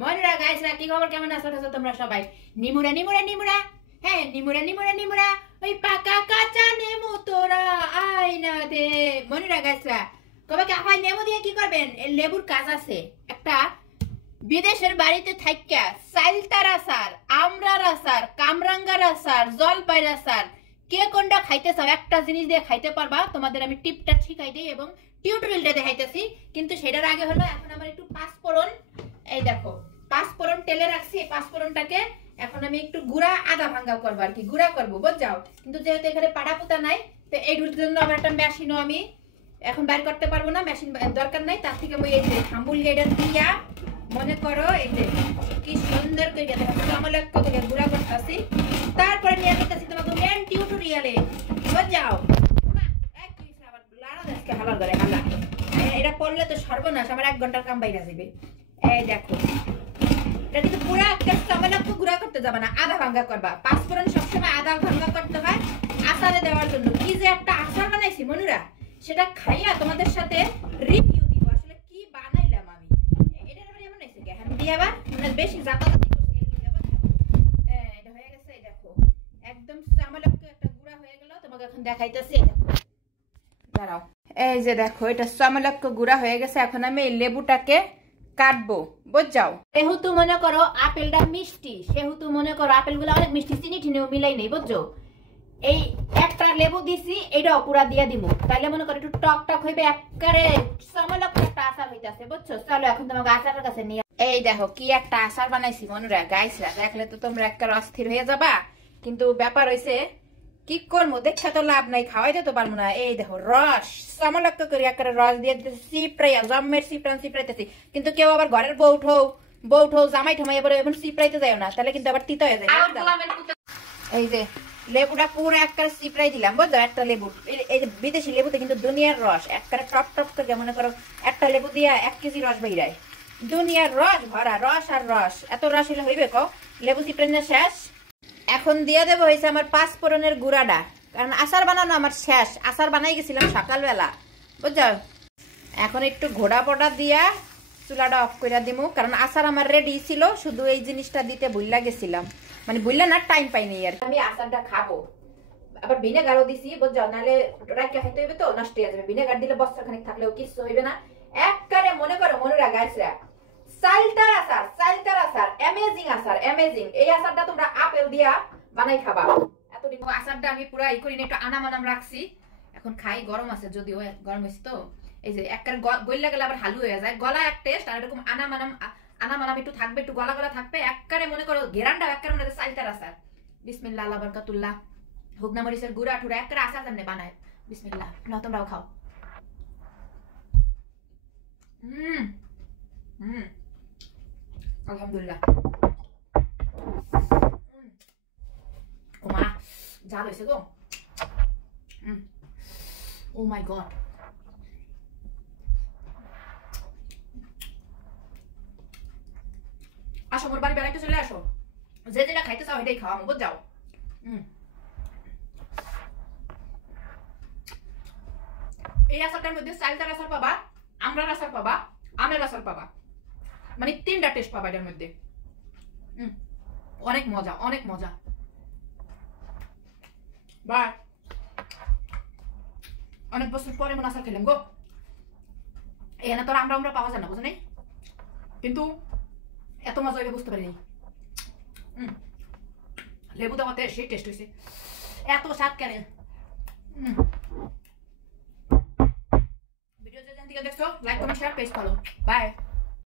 বন্ধুরা গাইসরা কি খবর, কেমন আছো তোমরা সবাই? নিমুরা নিমুরা নিমুরা, হ্যাঁ নিমুরা নিমুরা নিমুরা, ওই পাকা কাঁচা নেমু তোরা আয়না দে। বন্ধুরা গাইসরা কবে আপাই নেমু দিয়ে কি করবেন? লেবুর কাজ আছে একটা। বিদেশের বাড়িতে থাইকা সাইলতার আচার, আমরার আচার, কামরাঙ্গার আচার, জলপাইর আচার, কে কোনটা খাইতে চাও একটা জিনিস দিয়ে খাইতে পারবা। তোমাদের আমি টিপটা শিখাই দিই এবং টিউটোরিয়ালটা দেখাইতেছি। কিন্তু সেটার আগে হলো এখন আমার একটু পাঁচফোড়ন, এই দেখো পাঁচফোড়ন তেলে রাখছি। এই পাঁচফোড়নটাকে এখন আমি একটু গুঁড়া আদা ভাঙ্গা করবো, আর কি গুঁড়া করবো বুঝাও। কিন্তু যেহেতু এখানে পাড়া পোতা নাই, তো এইগুলোর জন্য আমার একটা মেশিনও আমি এখন বাইর করতে পারবো না, মেশিন দরকার নাই। তার থেকে আমি এই যে হাম্বুল গেটা দিয়া মনে করো এই যে কি সুন্দর করে আমলেক করে গুঁড়া করতেছি। তারপরে নিয়ে নিতেছি তোমাকে মেন টিউটোরিয়ালে বুঝাও। এটা পড়লে তো সর্বনাশ, আমার 1 ঘন্টার কাম বাইরে যাবে। এই দেখো এটা কিন্তু পুরো একটা সামান্য গুঁড়া করতে যাবে না, আধা ভাঙ্গা করবা। পাঁচফোড়ন সবসময় আধা ভাঙ্গা করতে হয় আচারে দেওয়ার জন্য। কি যে একটা আচার বানাইছি মনুরা, সেটা খাইয়া তোমাদের সাথে রিভিউ দিব আসলে কি বানাইলাম আমি। এটা এমন হয়েছে কি আমি দিয়ে আবার মানে বেশি জাতাজাতি করছি। এটা হয়ে গেছে, এই দেখো একদম সামান্য একটা গুঁড়া হয়ে গেল। তোমাকে এখন দেখাইতেছি, দেখো দাঁড়াও। এই যে দেখো এটা সামালক্য গুঁড়া হয়ে গেছে। এখন আমি এই লেবুটাকে কাটবো বুঝাও। যেহেতু মনে করো আপেলটা মিষ্টি, সেহেতু মনে করো আপেলগুলো অনেক মিষ্টি, চিনি ঠিনেও মিলাই নেই বুঝছো। এই একটা লেবু দিছি, এটাও পুরা দিয়ে দিব, তাইলে মনে করো একটু টক টক হইবে, একবারে সামালক্য একটা আচার হইতাছে বুঝছো। চলো এখন তোমাকে আচারের কাছে নিয়ে এই দেখো কি একটা আচার বানাইছি মনুরা গাইসরা। দেখলে তো তোমরা একটা অস্থির হয়ে যাবা, কিন্তু ব্যাপার হইছে কি করবো, দেখা তো লাভ নাই, খাওয়াইতে তো পারবো না। এই দেখো রস সামালক্য করে একটা রস দিয়ে সিপড়াইয়া জম্মের সিপড়াইতেছি। কিন্তু কেউ আবার ঘরের বউ জামাই ঠামাই এবার এমন সিপড়াইতে যায় না, তাহলে কিন্তু আবার তিতা হয়ে যায়। এই যে লেবুটা পুরো একটা সিপড়াই দিলাম বুঝলো। একটা লেবু, এই যে বিদেশি লেবুতে কিন্তু দুনিয়ার রস একটা টপ টপ করে, মনে করো একটা লেবু দিয়া 1 কেজি রস বেরায়। দুনিয়ার রস ভরা, রস আর রস, এত রস হলে হইবে কো? লেবু সিপড়ানো শেষ। এখন দিয়ে দেবো হয়েছে আমার পাঁচফোড়নের গুঁড়াটা, কারণ আচার বানানো আমার শেষ। আচার বানাই গেছিলাম সকালবেলা বুঝছো। এখন একটু ঘোড়া পটা দিয়া চুলাটা অফ করে দিমু, কারণ আচার আমার রেডি ছিল, শুধু এই জিনিসটা দিতে ভুললা গেছিলাম, মানে ভুললা না টাইম পাইনি আর। আমি আচারটা খাবো, আবার ভিনেগারও দিছি বুঝছো, নাহলে রাখা খাইতে হইবে তো নষ্ট হয়ে যাবে। ভিনেগার দিলে বস্তা খানিক থাকলেও কিছু হইবে না। একবারে মনে করো মনুরা গাইসরা সাইলতার আচার অ্যামেজিং আচার, অ্যামেজিং। এই আচারটা তোমরা আপেল দিয়া বানাই খাবা। এতদিন আচারটা আমি পুরো ই করি না, একটু আনাম রাখছি। এখন খাই, গরম আছে যদিও, গরম হয়েছে তো। এই যে একবারে গইলা গেলে আবার হালু হয়ে যায়, গলা এক টেস্ট, আর এরকম আনাম একটু থাকবে, একটু গলা গলা থাকবে। একবারে মনে করো ঘেরানটা একবারে মনে হয় সাইলতার আচার। বিসমিল্লাহ আল্লাহ বারাকাতুল্লাহ। হুগনা মরিচের গুঁড়া ঠুরা একবারে আচার যেমনি বানায়। বিসমিল্লাহ, না তোমরাও খাও। আলহামদুলিল্লাহ। ওমা জাল হয়েছে গো। ও মাই গড। আসো মোর বাড়ি বেড়াইতে চলে আসো, যে যেটা খাইতে চাও এটাই খাওয়া বুঝ যাও। এই আচারটার মধ্যে সাইলতার আচার পাবা, আমরার আচার পাবা, আমের আচার পাবা, মানে 3টা টেস্ট পাবা এটার মধ্যে। অনেক মজা, অনেক মজা। বাই, অনেক বছর পরে মনে আচার খেলাম গো। এখানে তো আমরা পাওয়া যায় না বুঝো নাই, কিন্তু এত মজা হইবে বুঝতে পারিনি। লেবু দেওয়াতে সেই টেস্ট হয়েছে, এত স্বাদ কেন। ভিডিও যেখান থেকে দেখছো like comment share page follow. By.